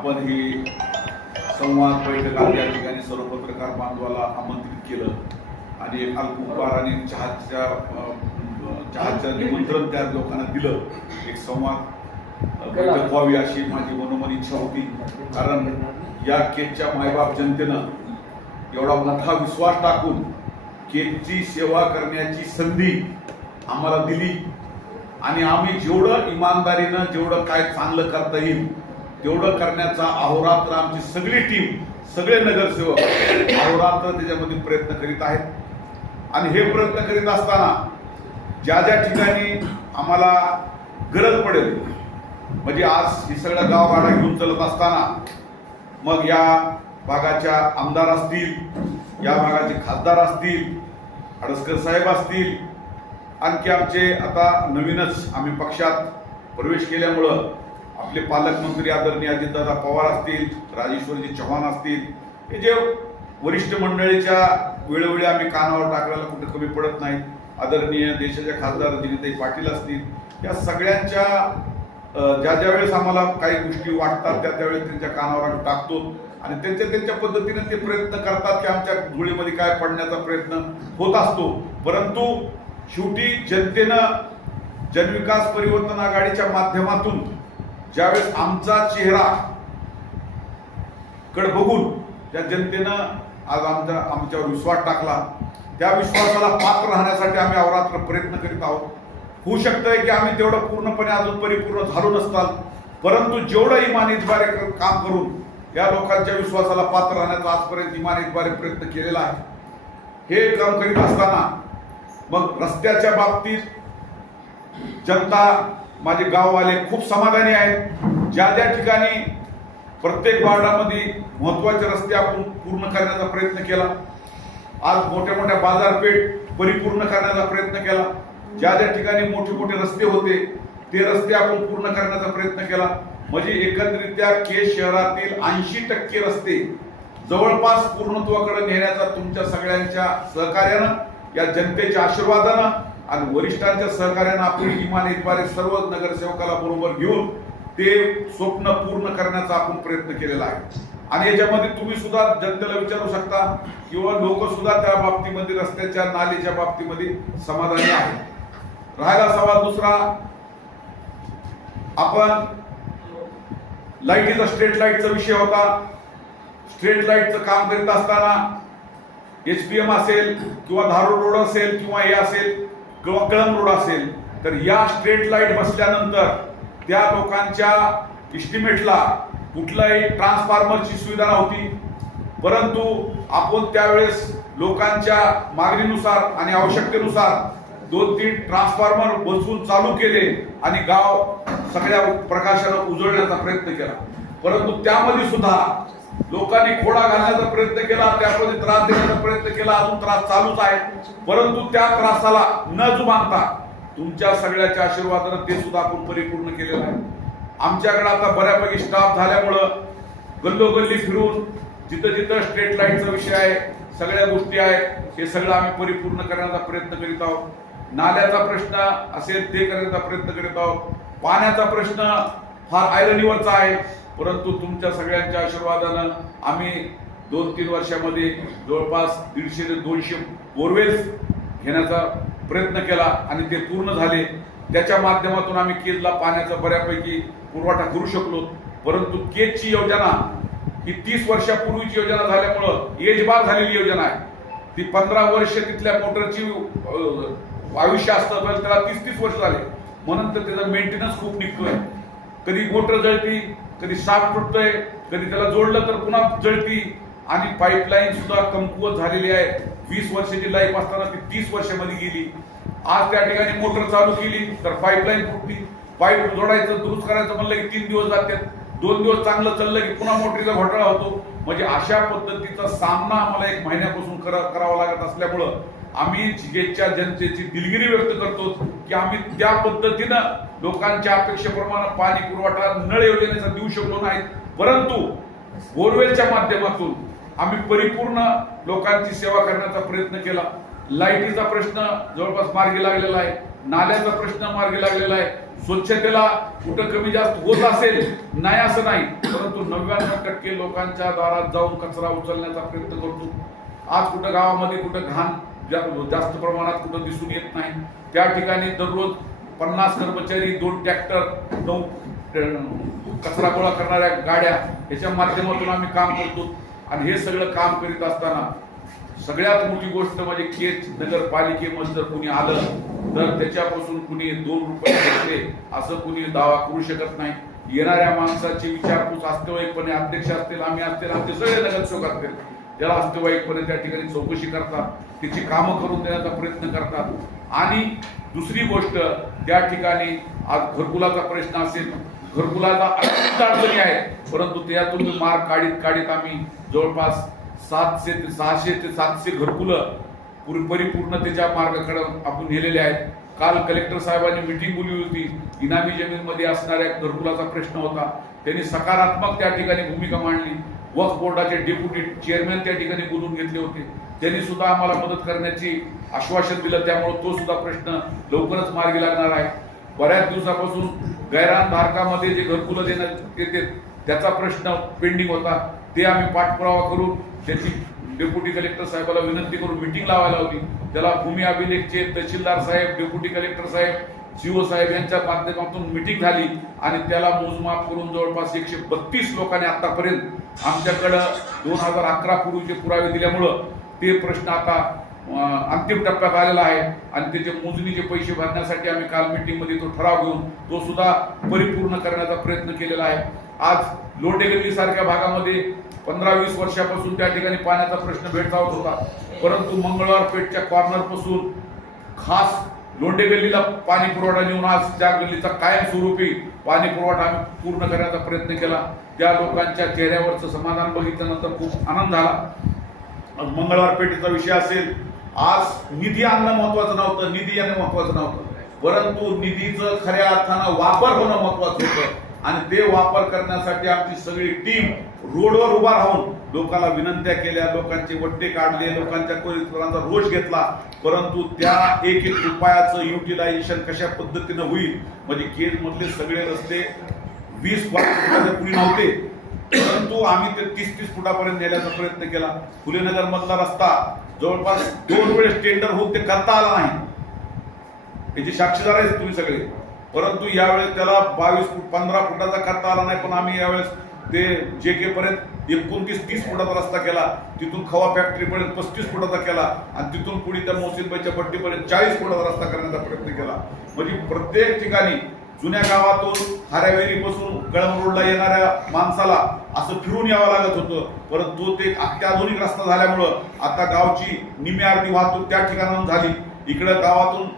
आपण हे संवाद बैठक या ठिकाणी सर्व पत्रकार बांधवाला आमंत्रित केलं. आणि एक अल्पोपहार चहाच्या चहाचं निमंत्रण त्या लोकांना दिलं. एक संवाद बैठक व्हावी अशी माझी मनोमन इच्छा होती. कारण या केकच्या मायबाप जनतेनं एवढा मोठा विश्वास टाकून केकची सेवा करण्याची संधी आम्हाला दिली. आणि आम्ही जेवढं इमानदारीनं जेवढं काय चांगलं करता येईल तेवढं करण्याचा अहोरात्र आमची सगळी टीम सगळे नगरसेवक अहोरात्र त्याच्यामध्ये प्रयत्न करीत आहेत. आणि हे प्रयत्न करीत असताना ज्या ज्या ठिकाणी आम्हाला गरज पडेल म्हणजे आज ही सगळ्या गावगाडा घेऊन चालत असताना मग या भागाच्या आमदार असतील या भागाचे खासदार असतील हडसकर साहेब असतील आणखी आमचे आता नवीनच आम्ही पक्षात प्रवेश केल्यामुळं आपले पालकमंत्री आदरणीय अजितदादा पवार असतील राजेश्वरजी चव्हाण असतील हे जे वरिष्ठ मंडळीच्या वेळोवेळी आम्ही कानावर टाकायला कुठे कमी पडत नाही. आदरणीय देशाच्या खासदार जिनिताई पाटील असतील या सगळ्यांच्या ज्या ज्या वेळेस आम्हाला काही गोष्टी वाटतात त्या त्यावेळेस त्यांच्या कानावर आम्ही टाकतो आणि त्यांच्या त्यांच्या पद्धतीने ते प्रयत्न करतात की आमच्या धुळीमध्ये काय पडण्याचा प्रयत्न होत असतो. परंतु शेवटी जनतेनं जनविकास परिवर्तन आघाडीच्या माध्यमातून ज्यावेळेस आमचा चेहरा कड बघून त्या जनतेनं आज आमच्या आमच्यावर विश्वास टाकला. त्या विश्वासाला पात्र राहण्यासाठी आम्ही अवरात्र प्रयत्न करीत आहोत. होऊ शकतंय की आम्ही तेवढं पूर्णपणे अजून परिपूर्ण झालो नसताल परंतु जेवढं इमान काम करून या लोकांच्या विश्वासाला पात्र राहण्याचा आजपर्यंत इमान प्रयत्न केलेला आहे. हे काम करीत असताना मग रस्त्याच्या बाबतीत जनता माझे गाववाले खूप समाधानी आहेत. ज्या ज्या ठिकाणी प्रत्येक वार्डामध्ये महत्त्वाचे रस्ते आपण पूर्ण करण्याचा प्रयत्न केला. आज मोठ्या मोठ्या बाजारपेठ परिपूर्ण करण्याचा प्रयत्न केला. ज्या ज्या ठिकाणी मोठे मोठे रस्ते होते ते रस्ते आपण पूर्ण करण्याचा प्रयत्न केला. म्हणजे एकत्रित्या केस शहरातील ऐंशी टक्के रस्ते जवळपास पूर्णत्वाकडे नेण्याचा तुमच्या सगळ्यांच्या सहकार्यानं या जनतेच्या आशीर्वादानं आणि वरिष्ठांच्या सहकार्यानं आपली इमान इतबारे सर्व नगरसेवकाला बरोबर घेऊन ते स्वप्न पूर्ण करण्याचा आपण प्रयत्न केलेला आहे. आणि याच्यामध्ये तुम्ही सुद्धा जनतेला विचारू शकता किंवा लोक सुद्धा त्या बाबतीमध्ये रस्त्याच्या नालीच्या बाबतीमध्ये समाधानी आहेत. राहिला सवाल दुसरा. आपण लाईटीचा स्ट्रेट लाईटचा विषय होता. स्ट्रेट लाईटचं काम करीत असताना एच पी एम असेल किंवा धारूर रोड असेल किंवा हे असेल किंवा कळंब रोड असेल तर या स्ट्रेट लाइट बसल्यानंतर त्या लोकांच्या इस्टिमेटला कुठलाही ट्रान्सफॉर्मरची सुविधा नव्हती. परंतु आपण त्यावेळेस लोकांच्या मागणीनुसार आणि आवश्यकतेनुसार दोन तीन ट्रान्सफॉर्मर बसवून चालू केले आणि गाव सगळ्या प्रकाशानं उजळण्याचा प्रयत्न केला. परंतु त्यामध्ये सुद्धा लोकांनी खोडा घालण्याचा प्रयत्न केला त्यामध्ये त्रास देण्याचा प्रयत्न केला अजून त्रास चालूच आहे परंतु त्या त्रासाला न जुमानता तुमच्या सगळ्याच्या आशीर्वादानं ते सुद्धा आपण परिपूर्ण केलेलं आहे. आमच्याकडे आता बऱ्यापैकी स्टाफ झाल्यामुळं गल्लोगल्ली फिरून जिथं जिथं स्ट्रेट लाईटचा विषय आहे सगळ्या गोष्टी आहेत हे सगळं आम्ही परिपूर्ण करण्याचा प्रयत्न करीत आहोत. नाल्याचा प्रश्न असेल ते करण्याचा प्रयत्न करीत आहोत. पाण्याचा प्रश्न फार आयरनीवरचा आहे. परंतु तुमच्या सगळ्यांच्या आशीर्वादानं आम्ही दोन तीन वर्षामध्ये जवळपास दीडशे ते दोनशे बोरवेल्स घेण्याचा प्रयत्न केला आणि ते पूर्ण झाले. त्याच्या माध्यमातून आम्ही केजला पाण्याचा बऱ्यापैकी पुरवठा करू शकलो. परंतु केजची योजना ही तीस वर्षापूर्वीची योजना झाल्यामुळं एजबार झालेली योजना आहे. ती पंधरा वर्ष तिथल्या मोटरची आयुष्य असतं त्याला तीस तीस वर्ष झाले. म्हणून तर त्याचा मेंटेनन्स खूप निघतोय. कधी मोटर जळती कधी साप तुटतोय कधी त्याला जोडलं तर पुन्हा जळती. आणि पाईपलाईन सुद्धा कमकुवत झालेली आहे. वीस वर्षाची लाईफ असताना ती तीस वर्षामध्ये गेली. आज त्या ठिकाणी मोटर चालू केली तर पाईपलाईन फुटली. पाईप जोडायचं दुरुस्त करायचं म्हणलं की तीन दिवस जातात. दोन दिवस चांगलं चाललं की पुन्हा मोटरीचा घोटाळा होतो. म्हणजे अशा पद्धतीचा सामना आम्हाला एक महिन्यापासून करा करावा लागत असल्यामुळं आम्ही जिगेच्या जनतेची दिलगिरी व्यक्त करतो की आम्ही त्या पद्धतीनं लोकांच्या अपेक्षेप्रमाणे पाणी पुरवठा नळ योजनेचा देऊ शकलो नाही परंतु बोरवेलच्या माध्यमातून आम्ही परिपूर्ण लोकांची सेवा करण्याचा प्रयत्न केला. लाईटीचा प्रश्न जवळपास मार्गी लागलेला आहे. नाल्याचा प्रश्न मार्गी लागलेला आहे. स्वच्छतेला कुठं कमी जास्त होत असेल नाही असं नाही परंतु नव्याण्णव टक्के लोकांच्या दारात जाऊन कचरा उचलण्याचा प्रयत्न करतो. आज कुठं गावामध्ये कुठं घाण जास्त प्रमाणात कुठं दिसून येत नाही. त्या ठिकाणी दररोज पन्नास कर्मचारी दोन ट्रॅक्टर नऊ कचरा गोळा करणाऱ्या गाड्या याच्या माध्यमातून आम्ही काम करतो. आणि हे सगळं काम करीत असताना सगळ्यात मोठी गोष्ट म्हणजे केच नगरपालिकेमध्ये जर कुणी आलं तर त्याच्यापासून कुणी दोन रुपये घेतले असं कुणी दावा करू शकत नाही. येणाऱ्या माणसाची विचारपूस वास्तविकपणे अध्यक्ष असतील आम्ही असतील आमचे सगळे नगरसेवक असतील. त्याला वास्तविकपणे त्या ठिकाणी चौकशी करतात त्याची कामं करून देण्याचा प्रयत्न करतात. आणि दुसरी गोष्ट त्या ठिकाणी आज घरकुलाचा प्रश्न असेल घरकुलाचा अत्यंत अडचणी आहेत परंतु त्यातून मार्ग काढीत काढीत आम्ही जवळपास सातशे ते सहाशे ते सातशे घरकुलं पूर- परिपूर्णतेच्या मार्गाकडे आपण नेलेले आहेत. काल कलेक्टर साहेबांनी मिटिंग बोलली होती. इनामी जमीनमध्ये असणाऱ्या घरकुलाचा प्रश्न होता. त्यांनी सकारात्मक त्या ठिकाणी भूमिका मांडली. वक्फ बोर्डाचे डेप्युटी चेअरमॅन त्या ठिकाणी बोलून घेतले होते. त्यांनी सुद्धा आम्हाला मदत करण्याची आश्वासन दिलं. त्यामुळे तो सुद्धा प्रश्न लवकरच मार्गी लागणार आहे. बऱ्याच दिवसापासून गैरान धारकामध्ये जे घरकुलं देण्यात येते त्याचा प्रश्न पेंडिंग होता. ते आम्ही पाठपुरावा करून त्याची डेप्युटी कलेक्टर साहेबाला विनंती करून मिटिंग लावायला होती. त्याला भूमी अभिलेखचे तहसीलदार साहेब डेप्युटी कलेक्टर साहेब सीओ साहेब यांच्या माध्यमातून मिटिंग झाली आणि त्याला मोजमाप करून जवळपास एकशे बत्तीस लोकांनी आतापर्यंत आमच्याकडं दोन हजार अकरा पूर्वीचे पुरावे दिल्यामुळं ते प्रश्न आता अंतिम टप्प्यात आलेला आहे. आणि त्याचे मोजणीचे पैसे भरण्यासाठी आम्ही काल मिटिंगमध्ये तो ठराव घेऊन तो सुद्धा परिपूर्ण करण्याचा प्रयत्न केलेला आहे. आज लोटेगल्लीसारख्या भागामध्ये पंधरा वीस वर्षापासून त्या ठिकाणी पाण्याचा प्रश्न भेडसावत होता. परंतु मंगळवार पेठच्या कॉर्नरपासून खास लोंढे गल्लीला पाणी पुरवठा नेऊन आज त्या गल्लीचा कायमस्वरूपी पाणी पुरवठा आम्ही पूर्ण करण्याचा प्रयत्न केला. त्या लोकांच्या चेहऱ्यावरचं समाधान बघितल्यानंतर खूप आनंद झाला. मंगळवार पेठेचा विषय असेल आज निधी आणणं महत्वाचं नव्हतं निधी येणं महत्वाचं नव्हतं. परंतु निधीचं खऱ्या अर्थानं वापर होणं महत्वाचं होतं. आणि ते वापर करण्यासाठी आमची सगळी टीम रोडवर उभा राहून लोकांना विनंत्या केल्या लोकांचे वट्टे काढले लोकांच्या कोरिस्परांचा रोष घेतला. परंतु त्या एक एक उपायाचं युटिलायझेशन कशा पद्धतीनं होईल? म्हणजे केजमधले सगळे रस्ते वीस फुटाच्या पुढे नव्हते. परंतु आम्ही ते तीस तीस फुटापर्यंत नेण्याचा प्रयत्न केला. फुलेनगर मधला रस्ता जवळपास दोन वेळेस टेंडर होऊन ते करता आला नाही. याची साक्षीदार आहेत तुम्ही सगळे. परंतु यावेळेस त्याला बावीस फूट पंधरा फुटाचा करता आला नाही पण आम्ही यावेळेस ते जे के पर्यंत एकोणतीस तीस फुटाचा रस्ता केला तिथून खवा फॅक्टरीपर्यंत पस्तीस फुटाचा केला आणि तिथून पुढे त्या मोसिनबाईच्या पट्टीपर्यंत चाळीस फुटाचा रस्ता करण्याचा प्रयत्न केला. म्हणजे प्रत्येक ठिकाणी जुन्या गावातून हाऱ्यावेरीपासून कळम रोडला येणाऱ्या माणसाला असं फिरून यावं लागत होतं. परंतु ते अत्याधुनिक रस्ता झाल्यामुळं आता गावची निम्मी अर्धी वाहतूक त्या ठिकाणाहून झाली. इकडं गावातून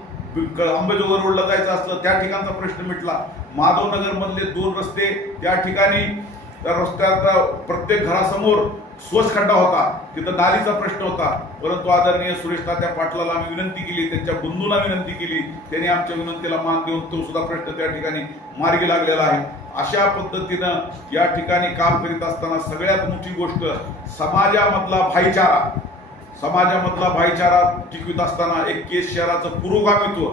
क- अंबेजोगाई रोडला जायचं असलं त्या ठिकाणचा प्रश्न मिटला. माधवनगरमधले दोन रस्ते त्या ठिकाणी त्या रस्त्याचा प्रत्येक घरासमोर स्वच्छ खड्डा होता. तिथं नालीचा प्रश्न होता. परंतु आदरणीय सुरेश तात्या पाटलाला आम्ही विनंती केली त्यांच्या बंधूला विनंती केली. त्यांनी आमच्या विनंतीला मान देऊन तो सुद्धा प्रश्न त्या ठिकाणी मार्गी लागलेला आहे. अशा पद्धतीनं या ठिकाणी काम करीत असताना सगळ्यात मोठी गोष्ट समाजामधला भाईचारा. समाजामधला भाईचारा टिकवित असताना एक केस शहराचं पुरोगामित्व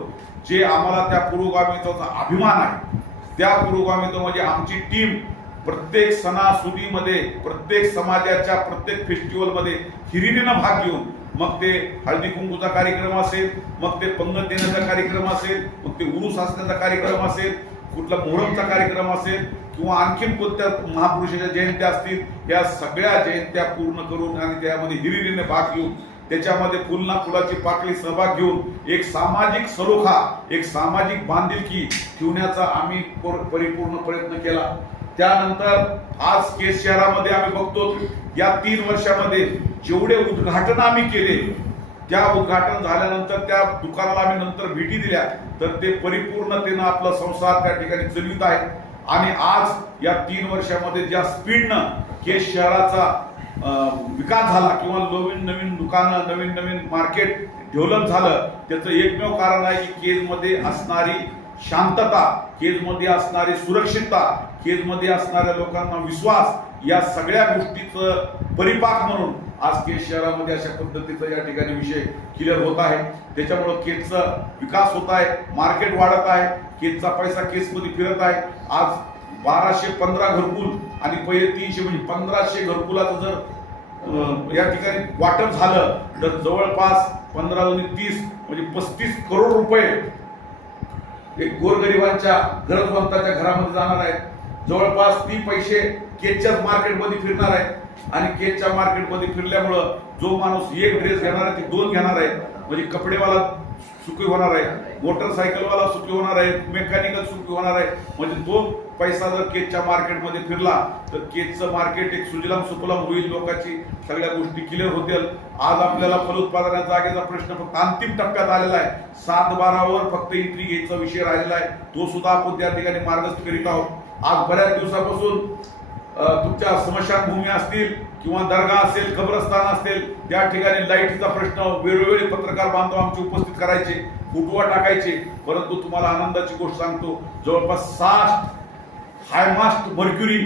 जे आम्हाला त्या पुरोगामित्वाचा अभिमान आहे. त्या पुरोगामित्व म्हणजे आमची टीम प्रत्येक सणासुदीमध्ये प्रत्येक समाजाच्या प्रत्येक फेस्टिवलमध्ये हिरिरीनं भाग घेऊन मग ते हळदी कुंकूचा कार्यक्रम असेल मग ते पंगत देण्याचा कार्यक्रम असेल मग ते उरूस असण्याचा कार्यक्रम असेल कुठला मोहरमचा कार्यक्रम असेल किंवा आणखीन कोणत्या महापुरुषाच्या जयंत्या असतील या सगळ्या जयंत्या पूर्ण करून आणि त्यामध्ये हिरिरीने भाग घेऊन त्याच्यामध्ये फुलना फुलाची पाकळी सहभाग घेऊन एक सामाजिक सरोखा एक सामाजिक बांधिलकी ठेवण्याचा आम्ही पर- परिपूर्ण प्रयत्न केला. त्यानंतर आज केस शहरामध्ये आम्ही बघतो या तीन वर्षामध्ये जेवढे उद्घाटन आम्ही केले त्या उद्घाटन झाल्यानंतर त्या दुकानाला आम्ही नंतर भेटी दिल्या तर ते परिपूर्णतेनं आपला संसार त्या ठिकाणी चलवित आहे. आणि आज या तीन वर्षामध्ये ज्या स्पीडनं केस शहराचा विकास झाला किंवा नवीन नवीन दुकानं नवीन नवीन मार्केट डेव्हलप झालं त्याचं एकमेव कारण आहे की केजमध्ये असणारी शांतता केजमध्ये असणारी सुरक्षितता केजमध्ये असणाऱ्या लोकांना विश्वास या सगळ्या गोष्टीचं परिपाक म्हणून आज केस शहरामध्ये अशा पद्धतीचा या ठिकाणी विषय क्लिअर होत आहे. त्याच्यामुळं केसचा विकास होत आहे मार्केट वाढत आहे केसचा पैसा केसमध्ये फिरत आहे. आज बाराशे पंधरा घरकुल आणि पहिले तीनशे म्हणजे पंधराशे घरकुलाचं जर या ठिकाणी वाटप झालं तर जवळपास पंधरा दोन्ही तीस म्हणजे पस्तीस करोड रुपये एक गोरगरिबांच्या गरजवंताच्या घरामध्ये जाणार आहेत. जवळपास ती पैसे केकच्याच मार्केटमध्ये फिरणार आहे. आणि केकच्या मार्केटमध्ये फिरल्यामुळं जो माणूस एक ड्रेस घेणार आहे ते दोन घेणार आहे. म्हणजे कपडेवाला सुखी होणार आहे मोटरसायकलवाला सुखी होणार आहे मेकॅनिकल सुखी होणार आहे. म्हणजे तो पैसा जर केकच्या मार्केटमध्ये फिरला तर केकचं मार्केट एक सुजलाम सुफलाम होईल लोकांची. सगळ्या गोष्टी क्लिअर होतील. आज आपल्याला फलोत्पादनाच्या जागेचा प्रश्न फक्त अंतिम टप्प्यात आलेला आहे. सात बारावर फक्त एंट्री घ्यायचा विषय राहिलेला आहे. तो सुद्धा आपण त्या ठिकाणी मार्गस्थ करीत आहोत. आज बऱ्याच दिवसापासून तुमच्या स्मशानभूमी असतील किंवा दर्गा असेल कब्रस्तान असेल त्या ठिकाणी लाईटीचा प्रश्न वेळोवेळी पत्रकार बांधव आमचे उपस्थित करायचे फुटवा टाकायचे. परंतु तुम्हाला आनंदाची गोष्ट सांगतो जवळपास साठ हायमास्ट मर्क्युरी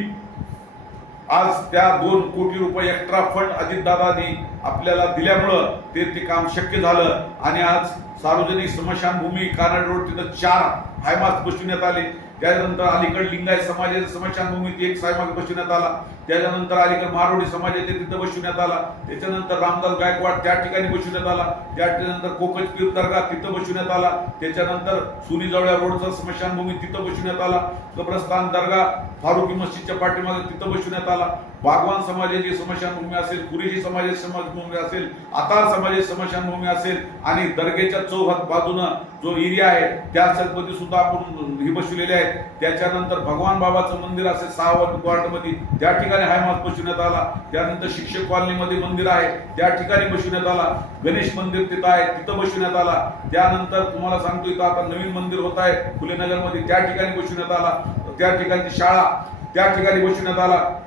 आज त्या दोन कोटी रुपये एक्स्ट्रा फंड अजितदादांनी आपल्याला दिल्यामुळं ते ते काम शक्य झालं. आणि आज सार्वजनिक स्मशानभूमी कानड रोड तिथं चार हायमास्ट बसविण्यात आले. त्यानंतर अलीकड लिंगायत समाजाच्या स्मशानभूमीत एक सायमाग बसविण्यात आला. त्याच्यानंतर अलीकड समाज समाजाचे तिथं बसविण्यात आला. त्याच्यानंतर रामदास गायकवाड त्या ठिकाणी बसविण्यात आला. त्याच्यानंतर कोकच पीर दर्गा तिथं बसविण्यात आला. त्याच्यानंतर सुनी जवळ्या रोडचा स्मशानभूमी तिथं बसविण्यात आला. कब्रस्तान दर्गा फारुकी मस्जिदच्या पाठीमागे तिथं बसविण्यात आला. बागवान समाजाची स्मशानभूमी असेल कुरेशी समाजाची स्मशानभूमी असेल आतार समाजाची स्मशानभूमी असेल आणि दर्गेच्या चौहात बाजूनं जो एरिया आहे त्या मध्ये सुद्धा आपण ही बसविलेले आहेत त्याच्यानंतर भगवान बाबाचं मंदिर असेल सहा वॉर्डमध्ये त्या ठिकाणी हायमास बसविण्यात आला. त्यानंतर शिक्षक कॉलनीमध्ये मंदिर आहे. त्या ठिकाणी बसविण्यात आला. गणेश मंदिर तिथं आहे. तिथं बसविण्यात आला. त्यानंतर तुम्हाला सांगतो इथं आता नवीन मंदिर होत आहे. फुलेनगरमध्ये त्या ठिकाणी बसविण्यात आला. त्या ठिकाणची शाळा त्या ठिकाणी बसविण्यात आला.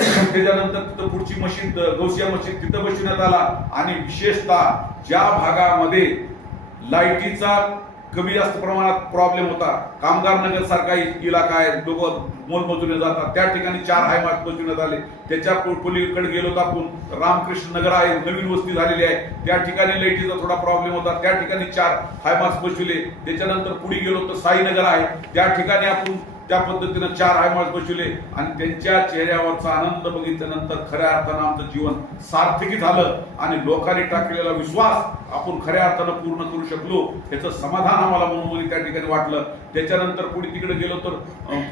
त्याच्यानंतर तिथं पुढची मशीद गौसिया मशीद तिथं बसविण्यात आला. आणि विशेषतः ज्या भागामध्ये लाईटीचा कमी जास्त प्रमाणात प्रॉब्लेम होता. कामगार नगर सारखा इलाका आहे. लोक मोलमजुरी जातात. त्या ठिकाणी चार हायमार्क बसविण्यात आले त्याच्या पु- पलीकडे गेलो तर आपण. रामकृष्ण नगर आहे. नवीन वस्ती झालेली आहे. त्या ठिकाणी लाईटीचा थोडा प्रॉब्लेम होता. त्या ठिकाणी चार हायमार्क्स बसविले त्याच्यानंतर पुढे गेलो तर साईनगर आहे. त्या ठिकाणी आपण त्या पद्धतीनं चार हायमार्क्स बसविले आणि त्यांच्या चेहऱ्यावरचा आनंद बघितल्यानंतर खऱ्या अर्थानं आमचं जीवन सार्थकी झालं आणि लोकांनी टाकलेला विश्वास आपण खऱ्या अर्थानं पूर्ण करू शकलो याचं समाधान आम्हाला म्हणून त्या ठिकाणी वाटलं. त्याच्यानंतर पुढे तिकडे गेलो तर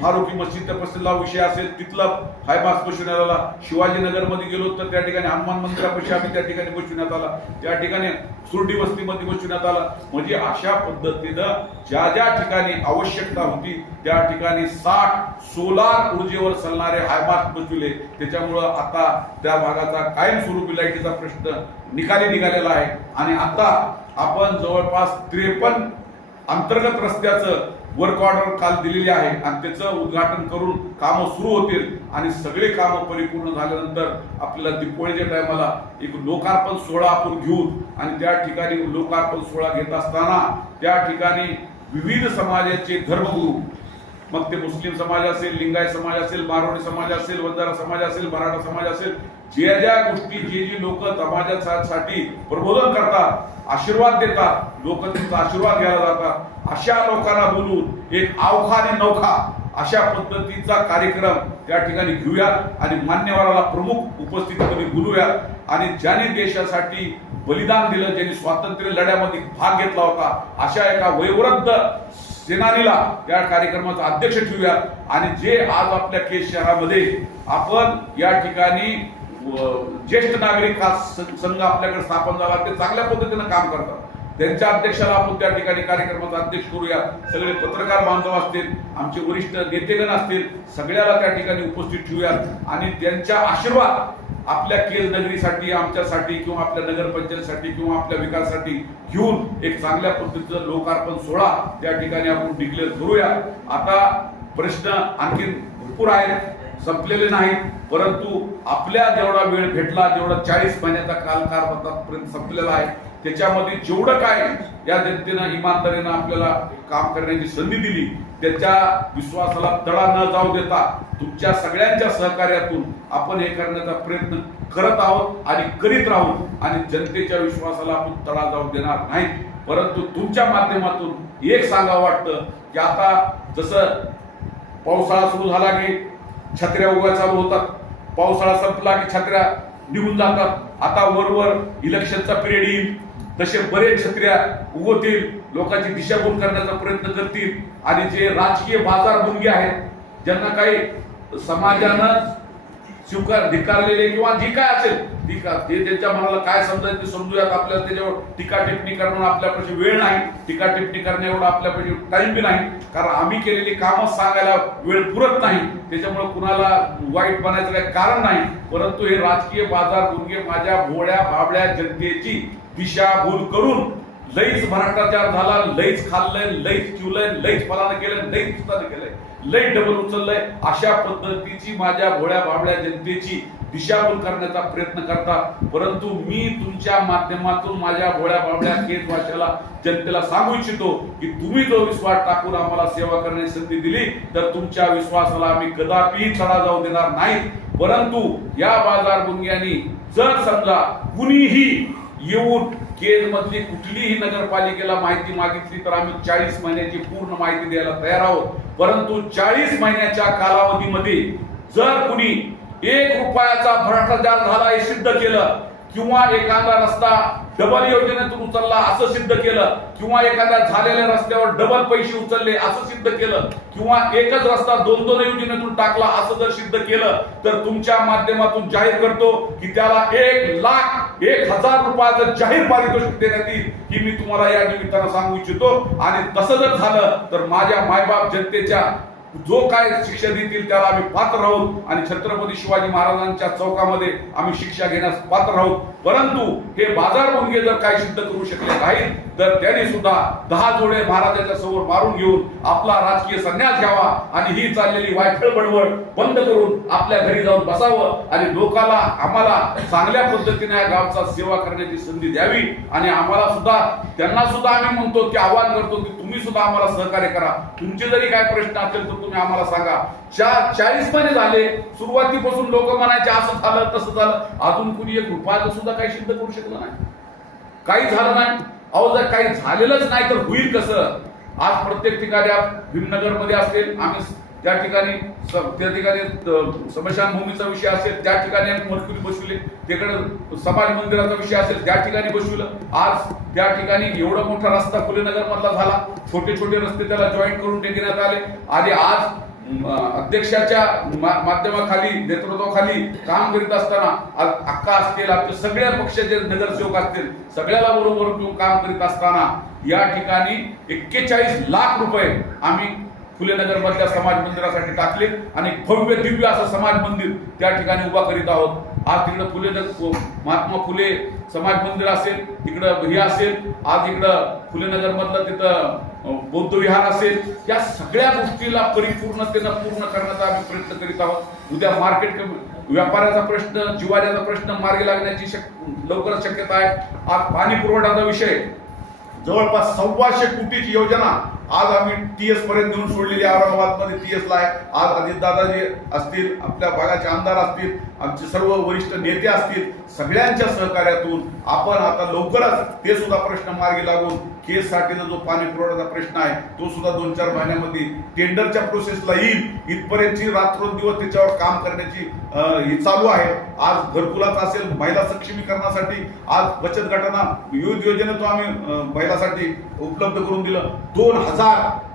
फारुकी मस्जिद पसला विषय असेल तिथला हायमास बसविण्यात आला. शिवाजीनगरमध्ये गेलो तर त्या ठिकाणी हनुमान मंदिरापाशी आम्ही त्या ठिकाणी बसविण्यात आला. त्या ठिकाणी सुरडी वस्तीमध्ये बसविण्यात आला. म्हणजे अशा पद्धतीनं ज्या ज्या ठिकाणी आवश्यकता होती त्या ठिकाणी साठ सोलार ऊर्जेवर चालणारे हायमार्क बसविले. त्याच्यामुळं आता त्या भागाचा कायमस्वरूपी लाईटीचा प्रश्न निकाली निघालेला आहे. आणि आता आपण जवळपास त्रेपन्न अंतर्गत रस्त्याचं वर्क ऑर्डर काल दिलेली आहे आणि त्याचं उद्घाटन करून कामं सुरू होतील आणि सगळे कामं परिपूर्ण झाल्यानंतर आपल्याला दिपोळीच्या टायमाला एक लोकार्पण सोहळा आपण घेऊ. आणि त्या ठिकाणी लोकार्पण सोहळा घेत असताना त्या ठिकाणी विविध समाजाचे धर्मगुरू मग ते मुस्लिम समाज असेल लिंगायत समाज असेल मारवाडी समाज असेल वंजारा समाज असेल मराठा समाज असेल ज्या ज्या गोष्टी जे जे लोक समाजासाठी प्रबोधन करतात आशीर्वाद देतात लोक त्यांचा आशीर्वाद घ्यायला जातात. अशा लोकांना बोलून एक आवखा आणि नौखा अशा पद्धतीचा कार्यक्रम त्या ठिकाणी घेऊयात आणि मान्यवराला प्रमुख उपस्थितीमध्ये बोलूया. आणि ज्याने देशासाठी बलिदान दिलं ज्यांनी स्वातंत्र्य लढ्यामध्ये भाग घेतला होता अशा एका वयोवृद्ध सेनानीला त्या कार्यक्रमाचा अध्यक्ष ठेवूया. आणि जे आज आपल्या केस शहरामध्ये आपण या ठिकाणी ज्येष्ठ नागरिक हा संघ आपल्याकडे स्थापन झाला ते चांगल्या पद्धतीनं काम करतात. त्यांच्या अध्यक्षाला आपण त्या ठिकाणी कार्यक्रमाचा अध्यक्ष करूया. सगळे पत्रकार बांधव असतील आमचे वरिष्ठ नेतेगण असतील सगळ्याला त्या ठिकाणी उपस्थित ठेवूयात. आणि त्यांच्या आशीर्वाद आपल्या केल नगरीसाठी आमच्यासाठी किंवा आपल्या नगरपंचायतसाठी किंवा आपल्या विकासासाठी घेऊन एक चांगल्या पद्धतीचं लोकार्पण सोहळा त्या ठिकाणी आपण डिक्लेअर करूया. आता प्रश्न आणखी भरपूर आहेत. संपलेले नाहीत. परंतु आपल्या जेवढा वेळ भेटला जेवढा चाळीस महिन्याचा काल आतापर्यंत संपलेला आहे. त्याच्यामध्ये जेवढं काय या जनतेनं इमानदारीनं आपल्याला काम करण्याची संधी दिली त्याच्या विश्वासाला तडा न जाऊ देता तुमच्या सगळ्यांच्या सहकार्यातून आपण हे करण्याचा प्रयत्न करत आहोत आणि करीत राहू आणि जनतेच्या विश्वासाला आपण तडा जाऊ देणार नाही. परंतु तुमच्या माध्यमातून एक सांगावं वाटतं की आता जसं पावसाळा सुरू झाला की छत्र्या उभ्या चालू होतात. पावसाळा संपला की छत्र्या निघून जातात. आता वरवर इलेक्शनचा पिरियड येईल. तसे बरेच छत्र्या उगवतील. लोकांची दिशाभूल करण्याचा प्रयत्न करतील. आणि जे राजकीय बाजार मुलगे आहेत ज्यांना काही समाजानं स्वीकार धिकारलेले किंवा जे काय असेल ती का ते त्यांच्या मनाला काय समजायचं ते समजूयात. आपल्याला त्याच्यावर टीका टिप्पणी करणं आपल्यापाशी वेळ नाही. टीका टिप्पणी करण्या एवढा आपल्यापाशी टाइम बी नाही. कारण आम्ही केलेली कामच सांगायला वेळ पुरत नाही. त्याच्यामुळे कुणाला वाईट बनायचं काही कारण नाही. परंतु हे राजकीय बाजार गुंगे माझ्या भोळ्या भाबड्या जनतेची दिशाभूल करून लईच भ्रष्टाचार झाला लईच खाल्लंय लईच चिवलंय लईच फलानं केलं लईच तुतानं केलंय लई डबल उचललंय. अशा पद्धतीची माझ्या भोळ्या भाबड्या जनतेची दिशाभूल करण्याचा प्रयत्न करता. परंतु मी तुमच्या माध्यमातून माझ्या भोळ्या बाबड्या केस भाषेला जनतेला सांगू इच्छितो की तुम्ही जो विश्वास टाकून आम्हाला सेवा करण्याची संधी दिली तर तुमच्या विश्वासाला आम्ही कदापि चढा जाऊ देणार नाही परंतु या बाजार गुंग्यांनी जर समजा कुणीही येऊन केज मधली कुठलीही नगरपालिकेला माहिती मागितली तर आम्ही चाळीस महिन्याची पूर्ण माहिती द्यायला तयार आहोत. परंतु चाळीस महिन्याच्या कालावधीमध्ये जर कुणी एक रुपयाचा भ्रष्टाचार झाला हे सिद्ध केलं. किंवा एखादा रस्ता डबल योजनेतून उचलला असं सिद्ध केलं. किंवा एखाद्या झालेल्या रस्त्यावर डबल पैसे उचलले असं सिद्ध केलं. किंवा एकच रस्ता दोन दोन योजनेतून टाकला असं जर सिद्ध केलं तर तुमच्या माध्यमातून जाहीर करतो की त्याला एक लाख एक हजार रुपयाचं जाहीर पारितोषिक देण्यात येईल ही मी तुम्हाला या निमित्तानं सांगू इच्छितो. आणि तसं जर झालं तर माझ्या मायबाप जनतेच्या जो काय शिक्षा देतील त्याला आम्ही पात्र आहोत. आणि छत्रपती शिवाजी महाराजांच्या चौकामध्ये आम्ही शिक्षा घेण्यास पात्र आहोत. परंतु हे बाजार मुंगे जर काय सिद्ध करू शकले नाहीत तर त्यांनी सुद्धा दहा जोडे महाराजाच्या समोर मारून घेऊन आपला राजकीय संन्यास घ्यावा आणि ही चाललेली वायफळ बडबड बंद करून आपल्या घरी जाऊन बसावं आणि लोकाला आम्हाला चांगल्या पद्धतीने या गावचा सेवा करण्याची संधी द्यावी. आणि आम्हाला सुद्धा त्यांना सुद्धा आम्ही म्हणतो की आवाहन करतो की तुम्ही सुद्धा आम्हाला सहकार्य करा. तुमचे जरी काय प्रश्न असेल तर तुम्ही आम्हाला सांगा. चार चाळीस महिने झाले सुरुवातीपासून लोक म्हणायचे असं झालं तसं झालं. अजून कुणी एक रुपयाचं सुद्धा काही सिद्ध करू शकलं नाही. काही झालं नाही. अहो जर काही झालेलंच नाही तर होईल कसं? आज प्रत्येक ठिकाणी भीमनगरमध्ये असतील असेल आम्ही त्या ठिकाणी त्या ठिकाणी स्मशानभूमीचा विषय असेल त्या ठिकाणी आम्ही मरकुरी बसविले. तिकडे समाज मंदिराचा विषय असेल त्या ठिकाणी बसविलं. आज त्या ठिकाणी एवढा मोठा रस्ता फुलेनगर मधला झाला. छोटे छोटे रस्ते त्याला जॉईंट करून टेकण्यात आले. आणि आज अध्यक्षाच्या मा- माध्यमाखाली नेतृत्वाखाली काम करीत असताना अक्का असतील आमचे सगळ्या पक्षाचे नगरसेवक असतील सगळ्याला बरोबर काम करीत असताना या ठिकाणी एक्केचाळीस लाख रुपये आम्ही फुलेनगर मधल्या समाज मंदिरासाठी टाकले आणि भव्य दिव्य असं समाज मंदिर त्या ठिकाणी उभा करीत आहोत. आज तिकडं फुले महात्मा फुले समाज मंदिर असेल तिकडं हे असेल आज इकडं फुलेनगर मधलं तिथं बौद्ध विहार असेल या सगळ्या गोष्टीला परिपूर्णतेनं पूर्ण करण्याचा आम्ही प्रयत्न करीत आहोत. उद्या मार्केट व्यापाराचा प्रश्न जिवाऱ्याचा प्रश्न मार्गी लागण्याची शक लवकरच शक्यता आहे. आज पाणी पुरवठ्याचा विषय जवळपास सव्वाशे कोटीची योजना आज आम्ही टी एस पर्यंत देऊन सोडलेली औरंगाबादमध्ये टी एस ला आहे. आज अजितदादाजी असतील आपल्या भागाचे आमदार असतील आमचे सर्व वरिष्ठ नेते असतील सगळ्यांच्या सहकार्यातून आपण आता लवकरच ते सुद्धा प्रश्न मार्गी लागून केस साठीचा जो पाणी पुरवठ्याचा प्रश्न आहे तो सुद्धा दोन चार महिन्यामध्ये टेंडरच्या प्रोसेसला येईल. इथपर्यंतची रात्रंदिवस त्याच्यावर काम करण्याची ही चालू आहे. आज घरकुलाच असेल महिला सक्षमीकरणासाठी आज बचत गटांना विविध योजनेतून आम्ही महिलासाठी उपलब्ध करून दिलं. दोन हजार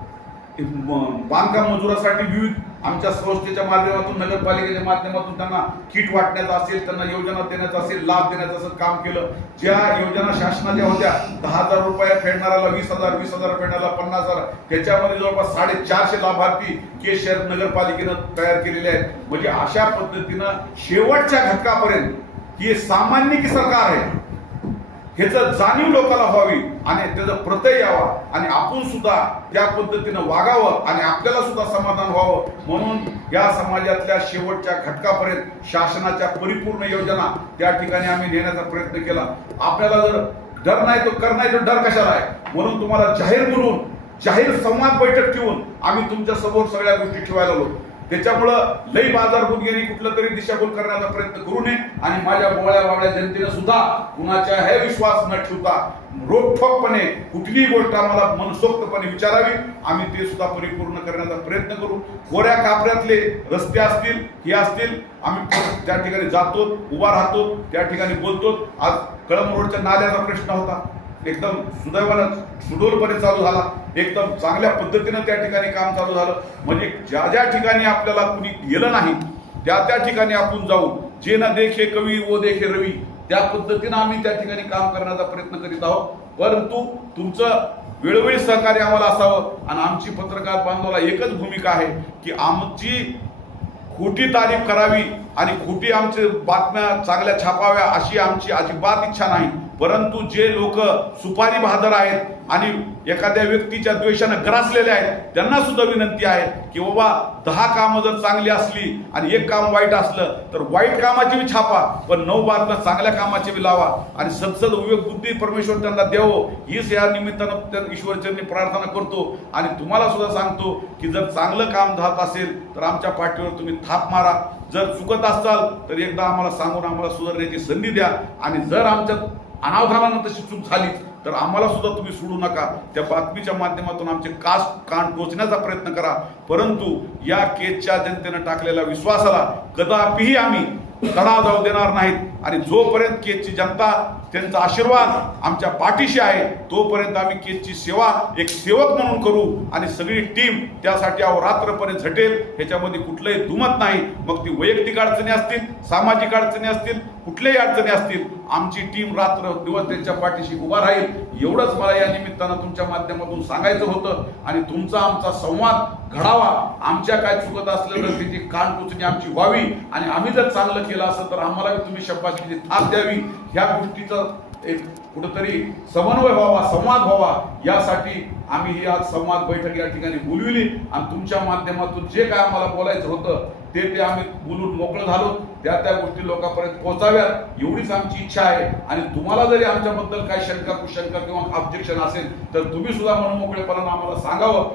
बांधकाम मजुरासाठी विविध आमच्या संस्थेच्या माध्यमातून नगरपालिकेच्या माध्यमातून त्यांना किट वाटण्याचं असेल त्यांना योजना देण्याचं असेल लाभ देण्याचं असेल काम केलं. ज्या योजना शासनाच्या होत्या दहा हजार रुपये फेडणाऱ्याला वीस हजार वीस हजार फेडणाऱ्याला पन्नास हजार. त्याच्यामध्ये जवळपास साडेचारशे लाभार्थी के शहर नगरपालिकेनं तयार केलेले आहेत. म्हणजे अशा पद्धतीनं शेवटच्या घटकापर्यंत ही सामान्य की सरकार आहे. ह्याचं जाणीव लोकांना व्हावी आणि त्याचा प्रत्यय यावा. आणि आपण सुद्धा त्या पद्धतीनं वागावं आणि आपल्याला सुद्धा समाधान व्हावं. म्हणून या समाजातल्या शेवटच्या घटकापर्यंत शासनाच्या परिपूर्ण योजना त्या ठिकाणी आम्ही नेण्याचा प्रयत्न केला. आपल्याला जर डर नाही तो कर नाही तो डर कशाला आहे? म्हणून तुम्हाला जाहीर बोलून जाहीर संवाद बैठक ठेवून आम्ही तुमच्यासमोर सगळ्या गोष्टी ठेवायला आलो. त्याच्यामुळं लई बाजारभूतगिरी कुठलं तरी दिशाभूल करण्याचा प्रयत्न करू नये. आणि माझ्या मोळ्या वावळ्या जनतेनं सुद्धा कुणाच्या हे विश्वास न ठेवता रोखठोकपणे कुठलीही गोष्ट आम्हाला मनसोक्तपणे विचारावी. आम्ही ते सुद्धा परिपूर्ण करण्याचा प्रयत्न करू. खोऱ्या कापऱ्यातले रस्ते असतील हे असतील आम्ही त्या ठिकाणी जातो उभा राहतो त्या ठिकाणी बोलतो आज कळम रोडच्या नाल्याचा प्रश्न होता. एकदम सुदैवानं सुडोलपणे चालू झाला. एकदम चांगल्या पद्धतीनं त्या ठिकाणी काम चालू झालं. म्हणजे ज्या ज्या ठिकाणी आपल्याला कुणी गेलं नाही त्या त्या ठिकाणी आपण जाऊन जे ना देखे कवी व देखे रवी त्या पद्धतीनं आम्ही त्या ठिकाणी काम करण्याचा प्रयत्न करीत आहोत. परंतु तुमचं वेळोवेळी सहकार्य आम्हाला असावं. आणि आमची पत्रकार बांधवाला एकच भूमिका आहे की आमची खोटी तारीफ करावी आणि खोटी आमच्या बातम्या चांगल्या छापाव्या अशी आमची अजिबात इच्छा नाही. परंतु जे लोक सुपारी बहादर आहेत आणि एखाद्या व्यक्तीच्या द्वेषानं ग्रासलेले आहेत त्यांना सुद्धा विनंती आहे की बाबा दहा कामं जर चांगली असली आणि एक काम वाईट असलं तर वाईट कामाची बी छापा पण नऊ बातम्या चांगल्या कामाची बी लावा आणि सदसद विवेक बुद्धी परमेश्वर त्यांना द्यावो हीच या निमित्तानं ईश्वरचरणी प्रार्थना करतो. आणि तुम्हाला सुद्धा सांगतो की जर चांगलं काम धात असेल तर आमच्या पाठीवर तुम्ही थाप मारा. जर चुकत असाल तर एकदा आम्हाला सांगून आम्हाला सुधारण्याची संधी द्या. आणि जर आमच्या अनावधानानं तशी चूक झालीच तर आम्हाला सुद्धा तुम्ही सोडू नका. त्या बातमीच्या माध्यमातून आमचे कास कान टोचण्याचा प्रयत्न करा. परंतु या केसच्या जनतेनं टाकलेल्या विश्वासाला कदापिही आम्ही तडा जाऊ देणार नाहीत. आणि जोपर्यंत केसची जनता त्यांचा आशीर्वाद आमच्या पाठीशी आहे तोपर्यंत आम्ही केसची सेवा एक सेवक म्हणून करू आणि सगळी टीम त्यासाठी रात्रपणे झटेल ह्याच्यामध्ये कुठलंही दुमत नाही. मग ती वैयक्तिक अडचणी असतील सामाजिक अडचणी असतील कुठल्याही अडचणी असतील आमची टीम रात्र दिवस त्यांच्या पाठीशी उभा राहील. एवढंच मला या निमित्तानं तुमच्या माध्यमातून सांगायचं होतं आणि तुमचा आमचा संवाद घडावा. आमच्या काय चुकत असलं तर त्याची कानकुचणी आमची व्हावी. आणि आम्ही जर चांगलं केलं असं तर आम्हाला तुम्ही समाजाची थाप द्यावी ह्या गोष्टीचं एक कुठंतरी समन्वय व्हावा संवाद व्हावा यासाठी आम्ही ही आज संवाद बैठक या ठिकाणी बोलविली. आणि तुमच्या माध्यमातून जे काय आम्हाला बोलायचं होतं ते ते आम्ही बोलून मोकळं झालो. त्या त्या गोष्टी लोकांपर्यंत पोहोचाव्यात एवढीच आमची इच्छा आहे. आणि तुम्हाला जरी आमच्याबद्दल काही शंका कुशंका किंवा ऑब्जेक्शन असेल तर तुम्ही सुद्धा म्हणून मोकळेपणानं आम्हाला सांगावं.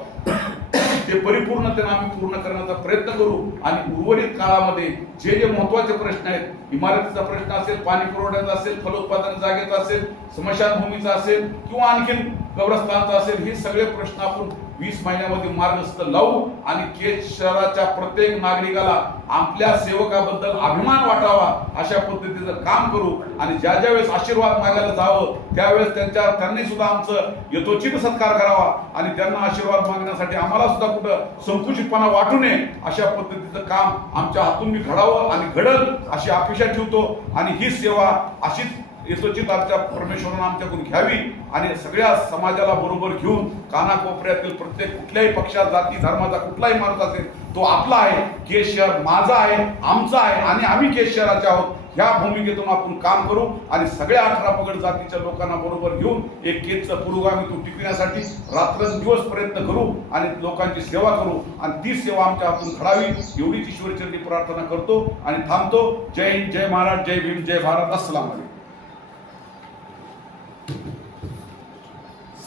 ते परिपूर्णतेनं आम्ही पूर्ण करण्याचा प्रयत्न करू. आणि उर्वरित काळामध्ये जे जे महत्त्वाचे प्रश्न आहेत इमारतीचा प्रश्न असेल पाणी पुरवठ्याचा असेल फलोत्पादन जागेचा असेल स्मशानभूमीचा असेल किंवा आणखीन कब्रस्तानचा असेल हे सगळे प्रश्न आपण वीस महिन्यामध्ये मार्गस्थ लावू आणि केज शहराच्या प्रत्येक नागरिकाला आपल्या सेवकाबद्दल अभिमान वाटावा अशा पद्धतीचं काम करू आणि ज्या ज्या वेळेस आशीर्वाद मागायला जावं त्यावेळेस त्यांच्या त्यांनी सुद्धा आमचं यथोचित सत्कार करावा आणि त्यांना आशीर्वाद मागण्यासाठी आम्हाला सुद्धा कुठं संकुचितपणा वाटू नये अशा पद्धतीचं काम आमच्या हातून मी घडावं आणि घडल अशी अपेक्षा ठेवतो. आणि ही सेवा अशीच यथोचित आमच्या परमेश्वरानं आमच्याकडून घ्यावी आणि सगळ्या समाजाला बरोबर घेऊन कानाकोपऱ्यातील प्रत्येक कुठल्याही पक्षात जाती धर्माचा कुठलाही माणूस असेल तो आपला आहे केस शहर माझा आहे आमचा आहे आणि आम्ही केस शहराचे आहोत. ह्या भूमिकेतून आपण काम करू आणि सगळ्या अठरा पगड जातीच्या लोकांना बरोबर घेऊन एक केसचं पुरोगामी तो टिकण्यासाठी रात्रंदिवस प्रयत्न करू आणि लोकांची सेवा करू. आणि ती सेवा आमच्या हातून घडावी एवढीच ईश्वरचरणी प्रार्थना करतो आणि थांबतो. जय हिंद जय महाराज जय भीम जय भारत. अस्सलाम वालेकुम.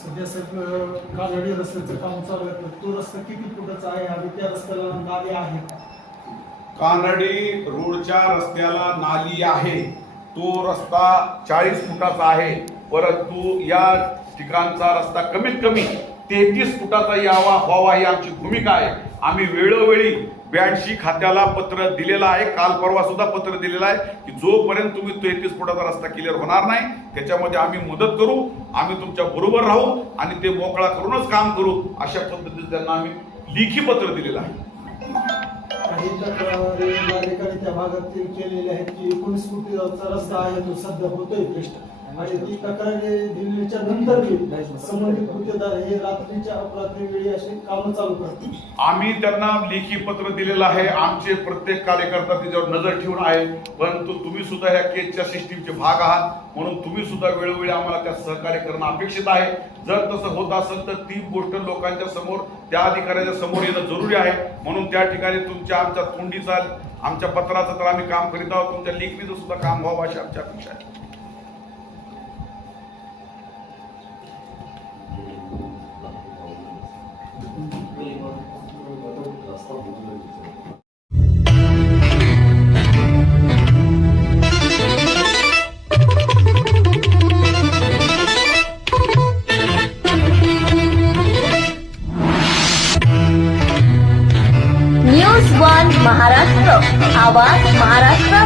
सध्या सगळं कालडी रस्त्याचं काम चालू आहे. तो रस्ता किती फुटाचा आहे आणि त्या रस्त्याला नाली आहे कानडी रोडच्या रस्त्याला नाली आहे. तो रस्ता चाळीस फुटाचा आहे. परंतु या ठिकाणचा रस्ता कमीत कमी तेहतीस फुटाचा यावा व्हावा ही आमची भूमिका आहे. आम्ही वेळोवेळी ब्याऐंशी खात्याला पत्र दिलेलं आहे. काल परवा सुद्धा पत्र दिलेलं आहे की जोपर्यंत तुम्ही तेहतीस फुटाचा रस्ता क्लिअर होणार नाही त्याच्यामध्ये आम्ही मदत करू आम्ही तुमच्या बरोबर राहू आणि ते मोकळा करूनच काम करू अशा पद्धतीने त्यांना आम्ही लेखी पत्र दिलेलं आहे. काही त्या भागात केलेले आहेत की एकोणीस फुटाचा रस्ता आहे तो सध्या होतोय आणि ती तक्रार दिल्याच्या नंतर संबंधित गुत्तेदार हे रात्रीच्या अपरात्री वेळी असे काम चालू करतात आम्ही त्यांना लेखी पत्र दिलेलं आहे. आमचे प्रत्येक कार्यकर्ता त्याच्यावर नजर ठेवून आहे. परंतु तुम्ही सुद्धा या केसच्या सिस्टीमचे भाग आहात. म्हणून तुम्ही सुद्धा वेळोवेळी आम्हाला त्या सहकार्य करणं अपेक्षित आहे. जर तसं होत असेल तर ती गोष्ट लोकांच्या समोर त्या अधिकाऱ्याच्या समोर येणं जरुरी आहे. म्हणून त्या ठिकाणी तुमच्या आमच्या तोंडीचा आमच्या पत्राचं तर आम्ही काम करीत आहोत. तुमच्या लेखणीचं सुद्धा काम व्हावं अशी आमची अपेक्षा आहे.